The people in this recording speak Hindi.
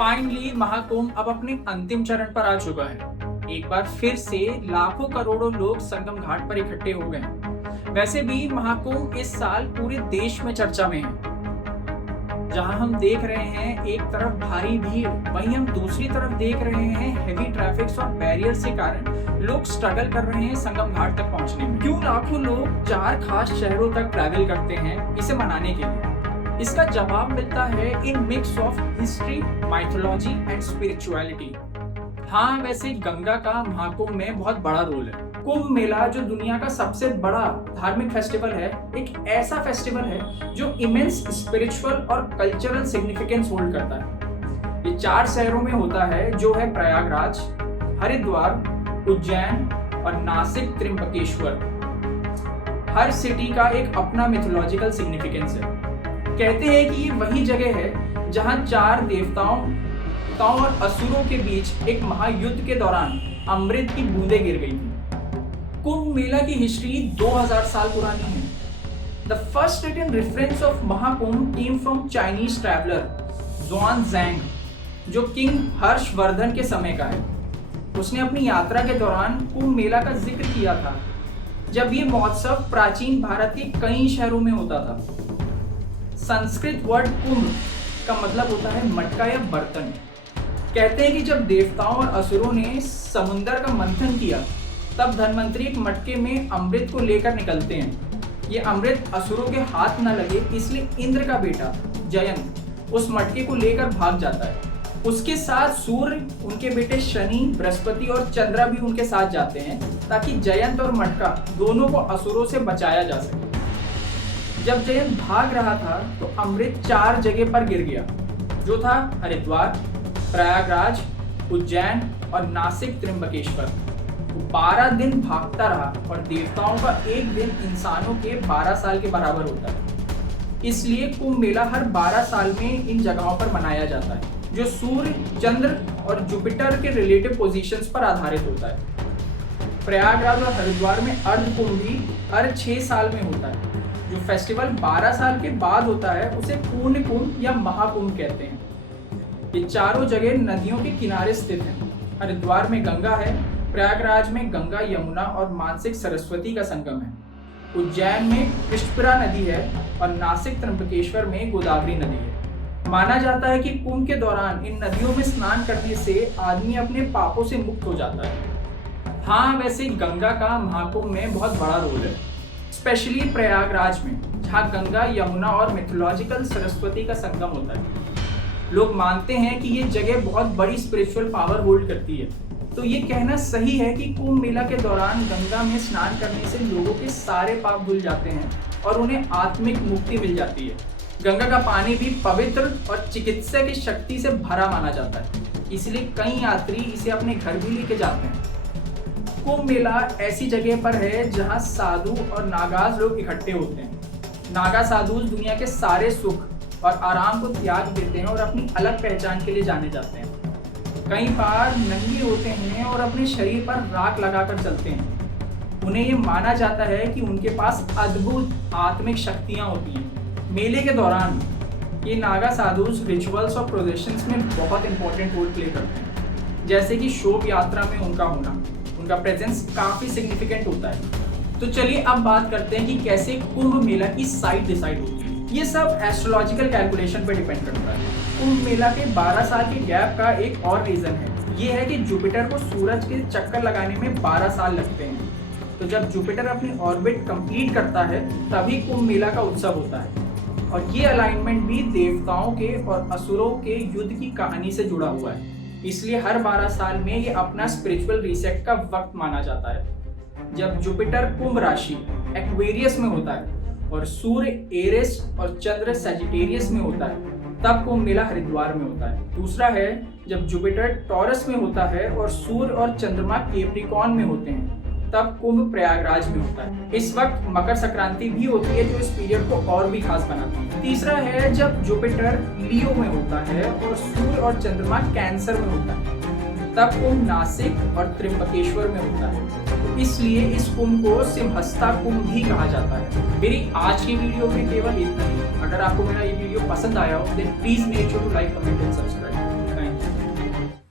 फाइनली महाकुंभ अब अपने अंतिम चरण पर आ चुका है। एक बार फिर से लाखों करोड़ों लोग संगम घाट पर इकट्ठे हो गए। वैसे भी महाकुंभ इस साल पूरे देश में चर्चा में है। जहां हम देख रहे हैं एक तरफ भारी भीड़, वहीं हम दूसरी तरफ देख रहे हैं हेवी ट्रैफिक और बैरियर्स के कारण लोग स्ट्रगल कर रहे हैं संगम घाट तक पहुंचने में। क्यों लाखों लोग 4 खास शहरों तक ट्रैवल करते हैं इसे मनाने के लिए? इसका जवाब मिलता है in mix of history, mythology and spirituality. हाँ, वैसे गंगा का महाकुंभ में बहुत बड़ा रोल है। कुंभ मेला जो दुनिया का सबसे बड़ा धार्मिक फेस्टिवल है, एक ऐसा फेस्टिवल है जो इमेंस स्पिरिचुअल और कल्चरल सिग्निफिकेंस होल्ड करता है। ये 4 शहरों में होता है, जो है प्रयागराज, हरिद्वार, उज्जैन और नासिक त्र्यंबकेश्वर। हर सिटी का एक अपना मिथोलॉजिकल सिग्निफिकेंस है। कहते हैं कि ये वही जगह है जहां 4 देवताओं और असुरों के बीच एक महायुद्ध के दौरान अमृत की बूंदें गिर गई थी। कुंभ मेला की हिस्ट्री 2000 साल पुरानी है। The first written reference of Mahakumbh came from Chinese traveller Xuanzang, जो किंग हर्षवर्धन के समय का है। उसने अपनी यात्रा के दौरान कुंभ मेला का जिक्र किया था, जब ये महोत्सव प्राचीन भारत के कई शहरों में होता था। संस्कृत वर्ड कुंभ का मतलब होता है मटका या बर्तन। कहते हैं कि जब देवताओं और असुरों ने समुद्र का मंथन किया, तब धनवंतरी एक मटके में अमृत को लेकर निकलते हैं। ये अमृत असुरों के हाथ न लगे, इसलिए इंद्र का बेटा जयंत उस मटके को लेकर भाग जाता है। उसके साथ सूर्य, उनके बेटे शनि, बृहस्पति और चंद्रा भी उनके साथ जाते हैं, ताकि जयंत और मटका दोनों को असुरों से बचाया जा सके। जब जयंत भाग रहा था तो अमृत 4 जगह पर गिर गया, जो था हरिद्वार, प्रयागराज, उज्जैन और नासिक त्र्यंबकेश्वर। वो 12 दिन भागता रहा और देवताओं का एक दिन इंसानों के 12 साल के बराबर होता है। इसलिए कुंभ मेला हर 12 साल में इन जगहों पर मनाया जाता है, जो सूर्य, चंद्र और जुपिटर के रिलेटिव पोजीशंस पर आधारित होता है। प्रयागराज और हरिद्वार में अर्ध कुंभ भी हर 6 साल में होता है। जो फेस्टिवल 12 साल के बाद होता है उसे पूर्ण कुंभ या महाकुंभ कहते हैं। ये चारों जगह नदियों के किनारे स्थित हैं। हरिद्वार में गंगा है, प्रयागराज में गंगा, यमुना और मानसिक सरस्वती का संगम है, उज्जैन में कृष्णपुरा नदी है और नासिक त्र्यंबकेश्वर में गोदावरी नदी है। माना जाता है कि कुंभ के दौरान इन नदियों में स्नान करने से आदमी अपने पापों से मुक्त हो जाता है। हाँ, वैसे गंगा का महाकुंभ में बहुत बड़ा रोल है, स्पेशली प्रयागराज में, जहाँ गंगा, यमुना और मिथोलॉजिकल सरस्वती का संगम होता है। लोग मानते हैं कि ये जगह बहुत बड़ी स्पिरिचुअल पावर होल्ड करती है। तो ये कहना सही है कि कुंभ मेला के दौरान गंगा में स्नान करने से लोगों के सारे पाप धुल जाते हैं और उन्हें आत्मिक मुक्ति मिल जाती है। गंगा का पानी भी पवित्र और चिकित्सा की शक्ति से भरा माना जाता है, इसलिए कई यात्री इसे अपने घर भी लेके जाते हैं। कुंभ मेला ऐसी जगह पर है जहां साधु और नागाज लोग इकट्ठे होते हैं। नागा साधु दुनिया के सारे सुख और आराम को त्याग देते हैं और अपनी अलग पहचान के लिए जाने जाते हैं। कई बार नंगे होते हैं और अपने शरीर पर राख लगाकर चलते हैं। उन्हें ये माना जाता है कि उनके पास अद्भुत आत्मिक शक्तियाँ होती हैं। मेले के दौरान ये नागा साधु रिचुअल्स और प्रोसेशंस में बहुत इंपॉर्टेंट रोल प्ले करते हैं, जैसे कि शोभ यात्रा में उनका होना, उनका प्रेजेंस काफी सिग्निफिकेंट होता है। तो चलिए अब बात करते हैं कि कैसे कुंभ मेला की साइट डिसाइड होती है। ये सब एस्ट्रोलॉजिकल कैलकुलेशन पर डिपेंड करता है। कुंभ मेला के 12 साल के गैप का एक और रीजन है, ये है कि जुपिटर को सूरज के चक्कर लगाने में 12 साल लगते हैं। तो जब जुपिटर अपनी ऑर्बिट कंप्लीट करता है, तभी कुंभ मेला का उत्सव होता है। और ये अलाइनमेंट भी देवताओं के और असुरों के युद्ध की कहानी से जुड़ा हुआ है, इसलिए हर 12 साल में ये अपना स्पिरिचुअल रीसेट का वक्त माना जाता है। जब जुपिटर कुंभ राशि एक्वेरियस में होता है और सूर्य एरिस और चंद्र सजिटेरियस में होता है, तब कुंभ मेला हरिद्वार में होता है। दूसरा है जब जुपिटर टॉरस में होता है और सूर्य और चंद्रमा कैप्रिकॉर्न में होते हैं, तब कुंभ प्रयागराज में होता है। इस वक्त मकर संक्रांति भी होती है, जो इस पीरियड को और भी खास बनाती है। तीसरा है जब जुपिटर लियो में होता है और सूर्य और चंद्रमा कैंसर में होता है, तब कुंभ नासिक और त्र्यंबकेश्वर में होता है। तो इसलिए इस कुंभ को सिंहस्ता कुंभ भी कहा जाता है। मेरी आज की वीडियो में केवल इतना ही। अगर आपको मेरा ये वीडियो पसंद आया हो, then please make sure to like, comment and subscribe.